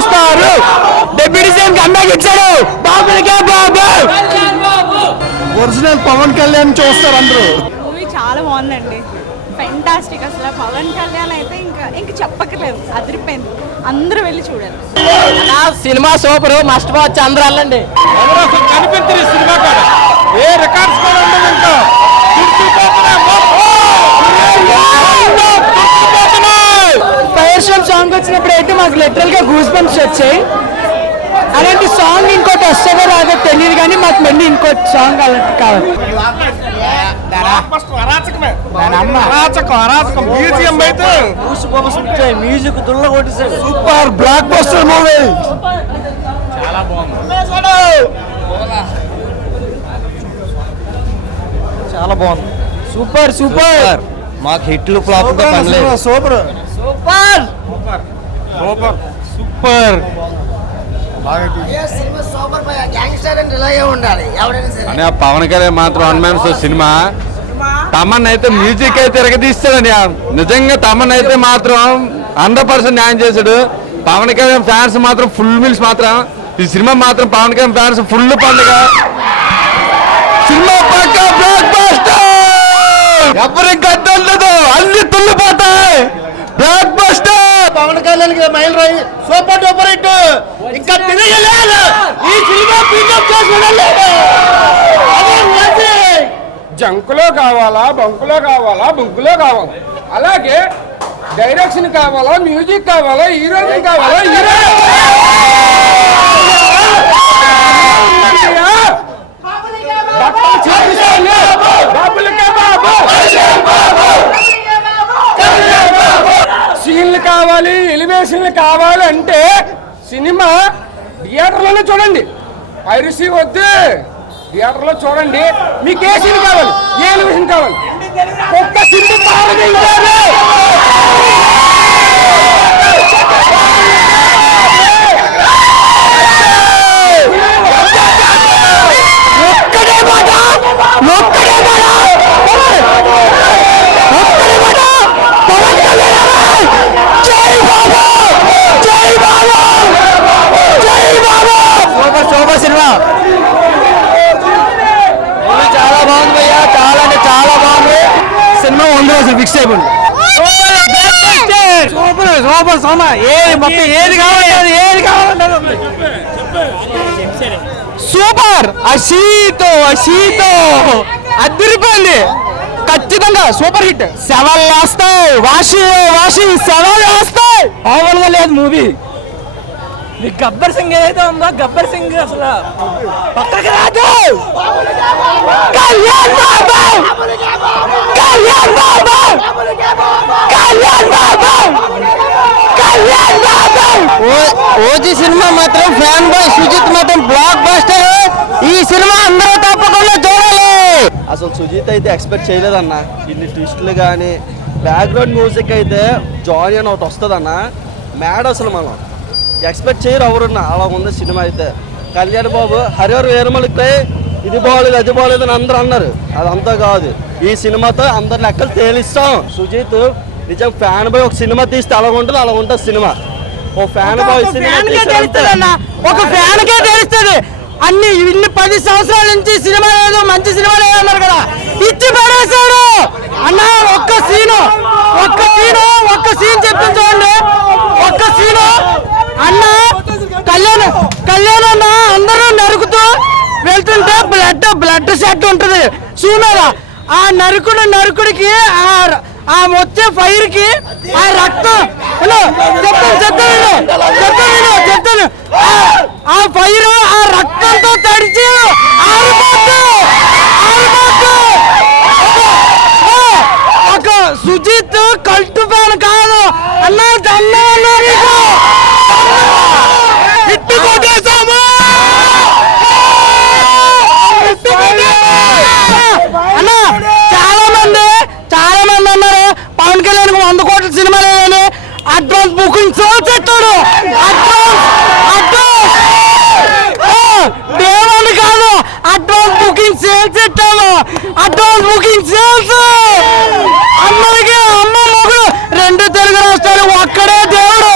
చేస్తారు. ఒరిజినల్ పవన్ కళ్యాణ్ చూస్తారు అందరూ. మూవీ చాలా బాగుందండి. ఫెంటాస్టిక్ అసలు. పవన్ కళ్యాణ్ అయితే ఇంకా ఇంకా చెప్పక్కర్లేదు. అదిరిపోయింది. అందరూ వెళ్ళి చూడాలి. Cinema super. మస్ట్ వాచ్ అందరూ వెళ్ళండి కనిపించింది సినిమా కూడా ఏ రికార్డ్స్ కూడా ఉండదు ఇంకా. వచ్చినప్పుడు అయితే మాకు లిటరల్గా గూస్ బంప్స్ వచ్చాయి. అలాంటి సాంగ్ ఇంకోటి వస్తుందో రాదో తెలియదు కానీ మాకు మళ్ళీ ఇంకోటి సాంగ్ అలాంటి కావాలి. మ్యూజిక్ దుల్ల కొట్టేసాడు సూపర్ బ్లాక్ బస్టర్ మూవీ చాలా బాగుంది. సూపర్ సూపర్ మాకు హిట్లు flop super super super. Super. అని ఆ పవన్ కళ్యాణ్ మాత్రం షో సినిమా. తమన్ అయితే మ్యూజిక్ అయితే తిరగదీస్తాడని నిజంగా తమన్ అయితే మాత్రం హండ్రెడ్ పర్సెంట్ న్యాయం చేశాడు. పవన్ కళ్యాణ్ ఫ్యాన్స్ మాత్రం ఫుల్ మిల్స్ మాత్రం. ఈ సినిమా మాత్రం పవన్ కళ్యాణ్ ఫ్యాన్స్ ఫుల్ పండుగ. సినిమా పక్క బ్లాక్ బస్టర్ ఎవరికి గడ్డలేదు అన్ని తుల్లిపోతాయి blockbuster Pawan Kalyan mile రాయి సూపర్ డూపర్ హిట్. ఇంకా తిరగలేదు. ఈ సినిమా పికప్ చేసుకోలేదు జంకులో కావాలా బంకులో కావాలా బుంకులో కావాలా? అలాగే డైరెక్షన్ కావాలా మ్యూజిక్ కావాలా హీరోయిన్ కావాలా హీరో కావాలి కావాలంటే కావాలి అంటే సినిమా థియేటర్లోనే చూడండి. పైరసీ వద్దు. థియేటర్లో చూడండి. మీకు ఏ సీన్ కావాలి? ఏ ఎలివేషన్ కావాలి? ఒక్క సినిమా ఒక్కడే మాట ఒక్కడే మాట ఒక్కడే మాట పవన్ కళ్యాణ్ జై బాబా జై బాబా జై బాబా సూపర్ సూపర్ సినిమా మూవీ చాలా బాగుంది భయ్యా చాలా అంటే చాలా బాగుంది సినిమా ఉంది అసలు ఫిక్స్ అయిపోయింది సూపర్ సూపర్ సోమ ఏది మొత్తం ఏది కావాలి ఏది కావాలంటే సూపర్ అషీతో అషీతో అద్దరిపోయింది. ఖచ్చితంగా సూపర్ హిట్ సెవెన్ వేస్తాయి. వాషి వాషి సెవెన్ వేస్తాయి. మామూలుగా లేదు మూవీ మీకు గబ్బర్ సింగ్ ఏదైతే ఉందో గబ్బర్ సింగ్ అసలు పక్కకి రాదు. కళ్యాణ్ బాబు! కళ్యాణ్ బాబు కళ్యాణ్ కళ్యాణ్ ఓజీ సినిమా మాత్రం ఫ్యాన్ బాయ్ సుజిత్ మాత్రం బ్లాక్ బస్టర్ ఈ సినిమా అందరూ తప్పకుండా చూడాలి. అసలు సుజీత్ అయితే ఎక్స్పెక్ట్ చేయలేదన్న. ఇన్ని ట్విస్టులు కానీ బ్యాక్గ్రౌండ్ మ్యూజిక్ అయితే జానీ అని ఒకటి వస్తుందన్న. మ్యాడ్ అసలు మనం. ఎక్స్పెక్ట్ చేయరు ఎవరున్నా. అలా ఉంది సినిమా అయితే. కళ్యాణ్ బాబు హరిహర్ వేరుమలపై ఇది బాగోలేదు అది బాగోలేదు అని అందరూ అన్నారు. అదంతా కాదు. ఈ సినిమాతో అందరి లెక్కలు తేలిస్తాం. సుజీత్ నిజం ఫ్యాన్ బాయ్ ఒక సినిమా తీస్తే అలా ఉంటుంది అలా ఉంటుంది సినిమా. ఓ ఫ్యాన్ బాయ్ సినిమా. ఒక ఫ్యాన్ కే తెలుస్తుంది. అన్ని ఇన్ని పది సంవత్సరాల నుంచి సినిమా లేదు మంచి సినిమా లేదు అన్నారు కదా. ఇచ్చి పడేశాడు. అన్న ఒక్క సీను ఒక్క సీను ఒక్క సీన్ చెప్పించండి ఒక్క సీను. అన్న కళ్యాణ్ కళ్యాణ్ అన్న అందరూ నరుకుతూ వెళ్తుంటే బ్లడ్ బ్లడ్ సెట్ ఉంటుంది. చూడాలా ఆ నరుకుడు నరుకుడికి ఆ వచ్చే ఫైర్కి ఆ రక్తం. చెప్తాను చెప్తాను చెప్తాను చెప్తాను. bugün saat etleri. Advance, కాదు. అడ్వాన్స్ బుకింగ్ సేల్స్ ఎట్టాను అడ్వాన్స్ బుకింగ్ సేల్స్ అందరికీ అమ్మ మొగుడు. రెండు తెలుగు రాష్ట్రాలు ఒక్కడే దేవుడు.